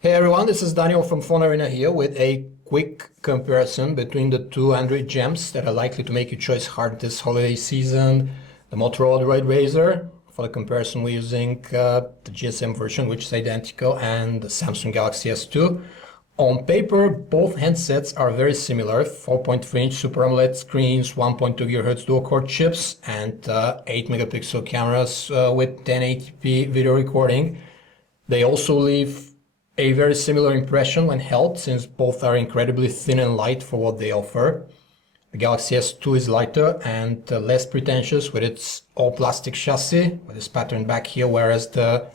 Hey everyone, this is Daniel from PhoneArena here with a quick comparison between the two Android gems that are likely to make your choice hard this holiday season. The Motorola DROID RAZR, for the comparison we're using the GSM version, which is identical, and the Samsung Galaxy S2. On paper, both handsets are very similar, 4.3-inch Super AMOLED screens, 1.2 GHz dual-core chips, and 8-megapixel cameras with 1080p video recording. They also leave a very similar impression when held, since both are incredibly thin and light for what they offer. The Galaxy S2 is lighter and less pretentious with its all-plastic chassis, with this pattern back here, whereas the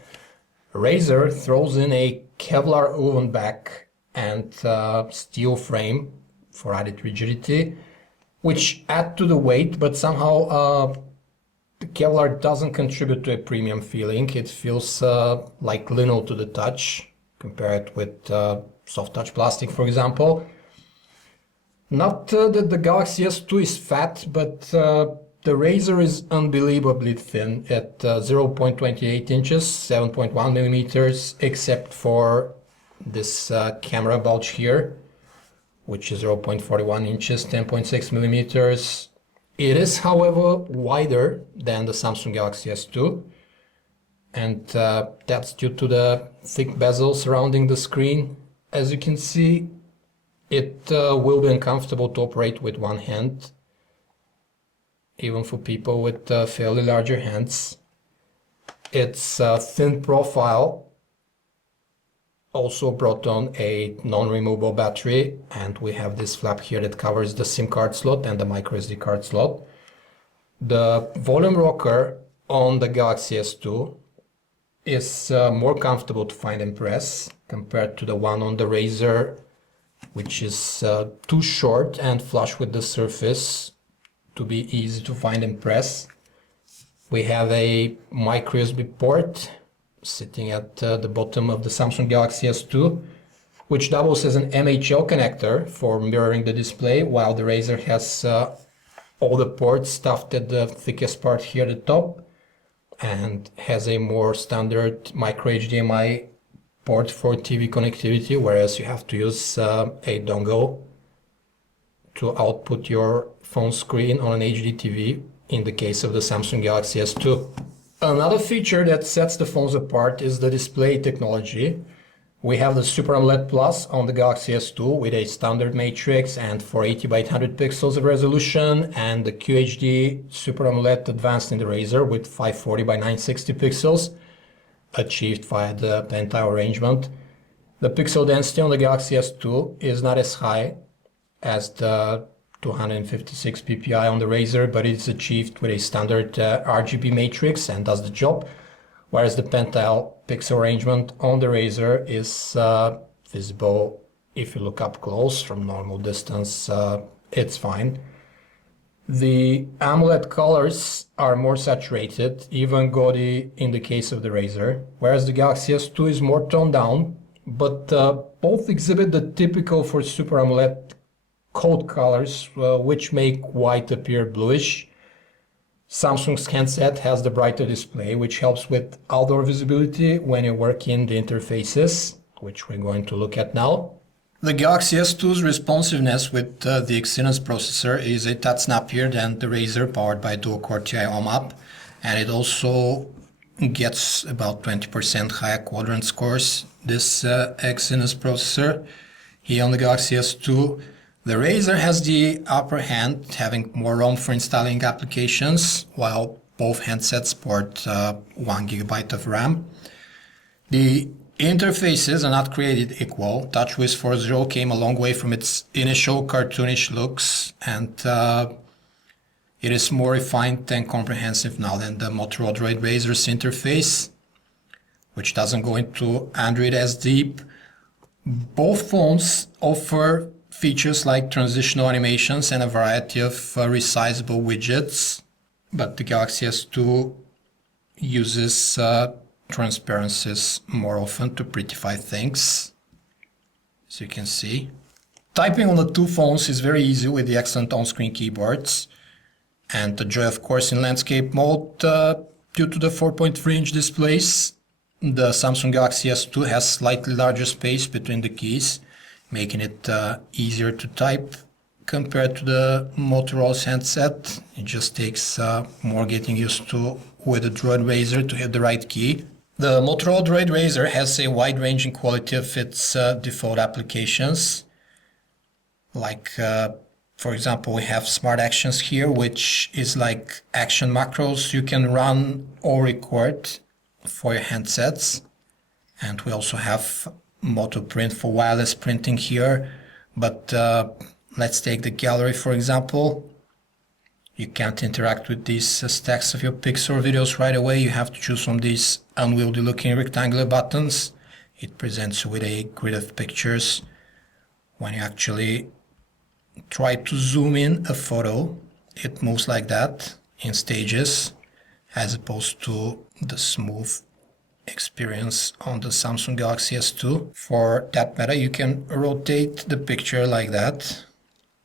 RAZR throws in a Kevlar woven back and steel frame for added rigidity, which add to the weight, but somehow the Kevlar doesn't contribute to a premium feeling. It feels like lino to the touch, compared with soft touch plastic, for example. Not that the Galaxy S2 is fat, but the RAZR is unbelievably thin at 0.28 inches, 7.1 millimeters, except for this camera bulge here, which is 0.41 inches, 10.6 millimeters. It is, however, wider than the Samsung Galaxy S2. And that's due to the thick bezel surrounding the screen. As you can see, it will be uncomfortable to operate with one hand, even for people with fairly larger hands. Its thin profile also brought on a non-removable battery, and we have this flap here that covers the SIM card slot and the microSD card slot. The volume rocker on the Galaxy S2 is more comfortable to find and press compared to the one on the RAZR, which is too short and flush with the surface to be easy to find and press. We have a micro USB port sitting at the bottom of the Samsung Galaxy S2, which doubles as an MHL connector for mirroring the display, while the RAZR has all the ports stuffed at the thickest part here at the top, and has a more standard micro HDMI port for TV connectivity, whereas you have to use a dongle to output your phone screen on an HD TV in the case of the Samsung Galaxy S2. Another feature that sets the phones apart is the display technology. We have the Super AMOLED Plus on the Galaxy S2 with a standard matrix and 480 by 800 pixels of resolution, and the QHD Super AMOLED Advanced in the RAZR with 540 by 960 pixels, achieved via the pentile arrangement. The pixel density on the Galaxy S2 is not as high as the 256 ppi on the RAZR, but it's achieved with a standard RGB matrix and does the job. Whereas the pentile pixel arrangement on the RAZR is visible if you look up close. From normal distance, it's fine. The AMOLED colors are more saturated, even gaudy in the case of the RAZR, whereas the Galaxy S2 is more toned down, but both exhibit the typical for Super AMOLED coat colors, which make white appear bluish. Samsung's handset has the brighter display, which helps with outdoor visibility when you work in the interfaces, which we're going to look at now. The Galaxy S2's responsiveness with the Exynos processor is a tad snappier than the RAZR, powered by dual-core Ti OMAP, and it also gets about 20% higher quadrant scores, this Exynos processor. Here on the Galaxy S2, the RAZR has the upper hand, having more ROM for installing applications, while both handsets support 1 GB of RAM. The interfaces are not created equal. TouchWiz 4.0 came a long way from its initial cartoonish looks, and it is more refined and comprehensive now than the Motorola DROID RAZR's interface, which doesn't go into Android as deep. Both phones offer features like transitional animations and a variety of resizable widgets, but the Galaxy S2 uses transparencies more often to prettify things, as you can see. Typing on the two phones is very easy with the excellent on-screen keyboards, and the joy, of course, in landscape mode due to the 4.3-inch displays. the Samsung Galaxy S2 has slightly larger space between the keys, making it easier to type compared to the Motorola handset. It just takes more getting used to with the Droid RAZR to hit the right key. The Motorola DROID RAZR has a wide-ranging quality of its default applications. Like, for example, we have Smart Actions here, which is like action macros you can run or record for your handsets. And we also have Moto Print for wireless printing here. But let's take the gallery, for example. You can't interact with these stacks of your pics or videos right away. You have to choose from these unwieldy looking rectangular buttons. It presents you with a grid of pictures. When you actually try to zoom in a photo, it moves like that in stages, as opposed to the smooth experience on the Samsung Galaxy S2. For that matter, you can rotate the picture like that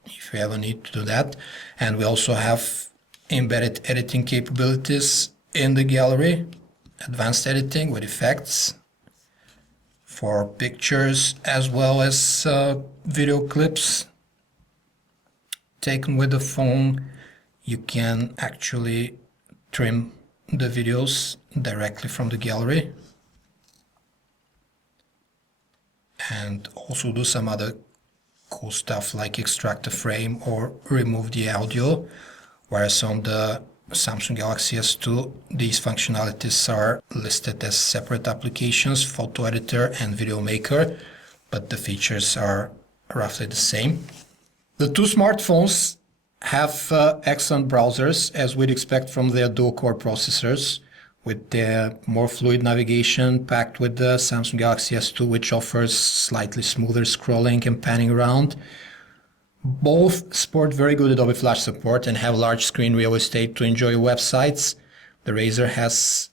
if you ever need to do that. And we also have embedded editing capabilities in the gallery, advanced editing with effects for pictures as well as video clips taken with the phone. You can actually trim the videos directly from the gallery and also do some other cool stuff like extract a frame or remove the audio, whereas on the Samsung Galaxy S2 these functionalities are listed as separate applications, Photo Editor and Video Maker, but the features are roughly the same. The two smartphones have excellent browsers, as we'd expect from their dual-core processors, with the more fluid navigation packed with the Samsung Galaxy S2, which offers slightly smoother scrolling and panning around. Both sport very good Adobe Flash support and have large screen real estate to enjoy websites. The RAZR has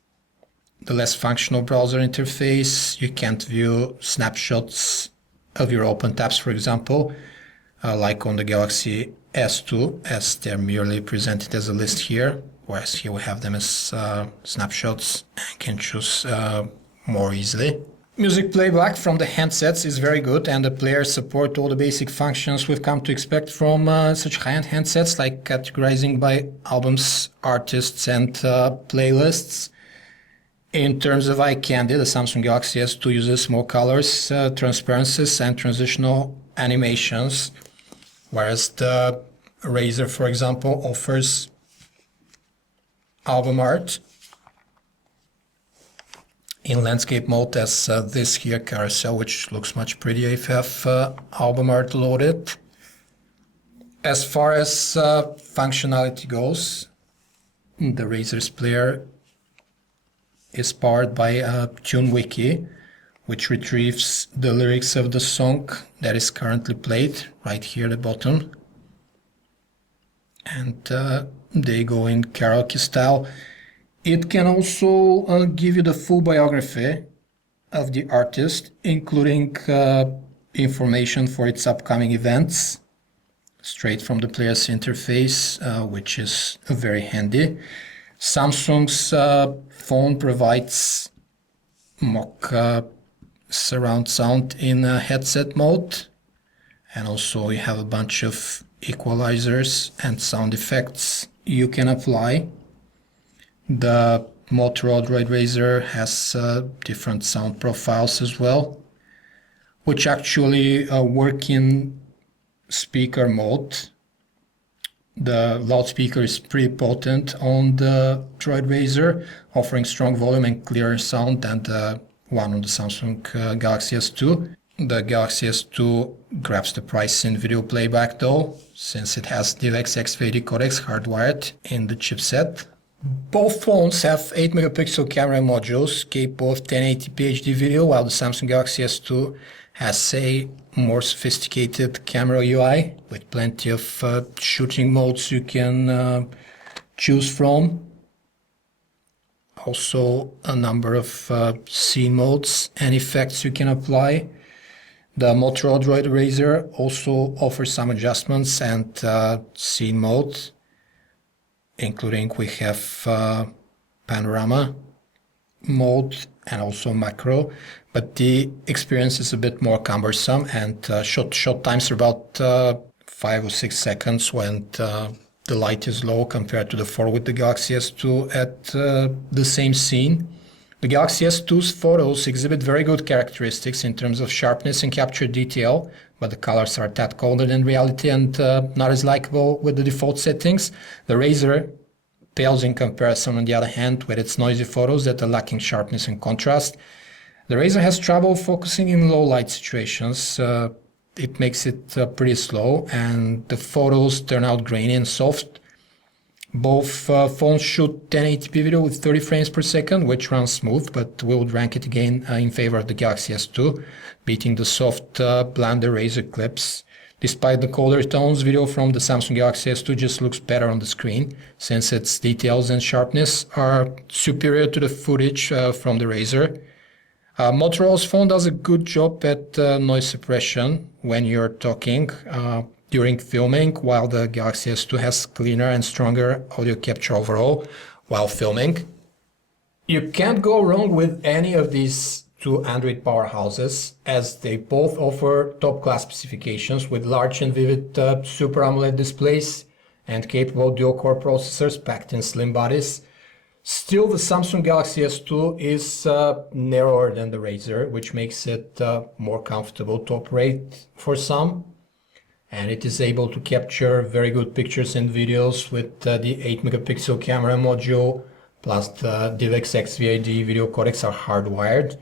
the less functional browser interface. You can't view snapshots of your open tabs, for example, like on the Galaxy S2, as they're merely presented as a list here, whereas here we have them as snapshots and can choose more easily. Music playback from the handsets is very good, and the players support all the basic functions we've come to expect from such high-end handsets, like categorizing by albums, artists, and playlists. In terms of eye candy, the Samsung Galaxy S2 uses more colors, transparencies, and transitional animations, whereas the RAZR, for example, offers album art in landscape mode, as this here carousel, which looks much prettier if you have album art loaded. As far as functionality goes, the RAZR's player is powered by TuneWiki, which retrieves the lyrics of the song that is currently played right here at the bottom. And they go in karaoke style. It can also give you the full biography of the artist, including information for its upcoming events, straight from the player's interface, which is very handy. Samsung's phone provides mock surround sound in headset mode, and also you have a bunch of equalizers and sound effects you can apply. The Motorola DROID RAZR has different sound profiles as well, which actually work in speaker mode. The loudspeaker is pretty potent on the DROID RAZR, offering strong volume and clearer sound than the one on the Samsung Galaxy S2. The Galaxy S2 grabs the price in video playback though, since it has DivX X80 codecs hardwired in the chipset. Both phones have 8 megapixel camera modules capable of 1080p HD video, while the Samsung Galaxy S2 has a more sophisticated camera UI with plenty of shooting modes you can choose from. Also a number of scene modes and effects you can apply. The Motorola DROID RAZR also offers some adjustments and scene mode, including we have panorama mode and also macro, but the experience is a bit more cumbersome, and shot times are about 5 or 6 seconds when the light is low compared to the 4 with the Galaxy S2 at the same scene. The Galaxy S2's photos exhibit very good characteristics in terms of sharpness and capture detail, but the colors are a tad colder than reality and not as likable with the default settings. The Razr pales in comparison, on the other hand, with its noisy photos that are lacking sharpness and contrast. The Razr has trouble focusing in low light situations. It makes it pretty slow, and the photos turn out grainy and soft. Both phones shoot 1080p video with 30 frames per second, which runs smooth, but we would rank it again in favor of the Galaxy S2, beating the soft, blander Razr clips. Despite the colder tones, video from the Samsung Galaxy S2 just looks better on the screen, since its details and sharpness are superior to the footage from the Razr. Motorola's phone does a good job at noise suppression when you're talking during filming, while the Galaxy S2 has cleaner and stronger audio capture overall while filming. You can't go wrong with any of these two Android powerhouses, as they both offer top-class specifications with large and vivid Super AMOLED displays and capable dual-core processors packed in slim bodies. Still, the Samsung Galaxy S2 is narrower than the Razr, which makes it more comfortable to operate for some. And it is able to capture very good pictures and videos with the 8-megapixel camera module, plus the DivX XVID video codecs are hardwired.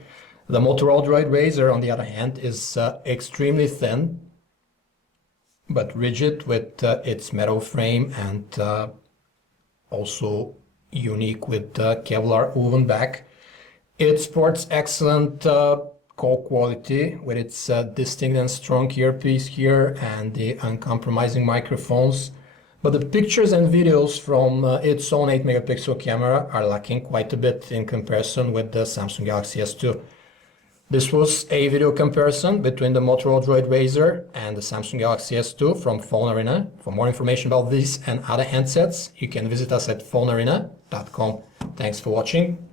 The Motorola DROID RAZR, on the other hand, is extremely thin, but rigid with its metal frame, and also unique with Kevlar woven back. It sports excellent call quality with its distinct and strong earpiece here and the uncompromising microphones, but the pictures and videos from its own 8-megapixel camera are lacking quite a bit in comparison with the Samsung Galaxy S2. This was a video comparison between the Motorola DROID RAZR and the Samsung Galaxy S2 from PhoneArena. For more information about these and other handsets, you can visit us at phonearena.com. Thanks for watching.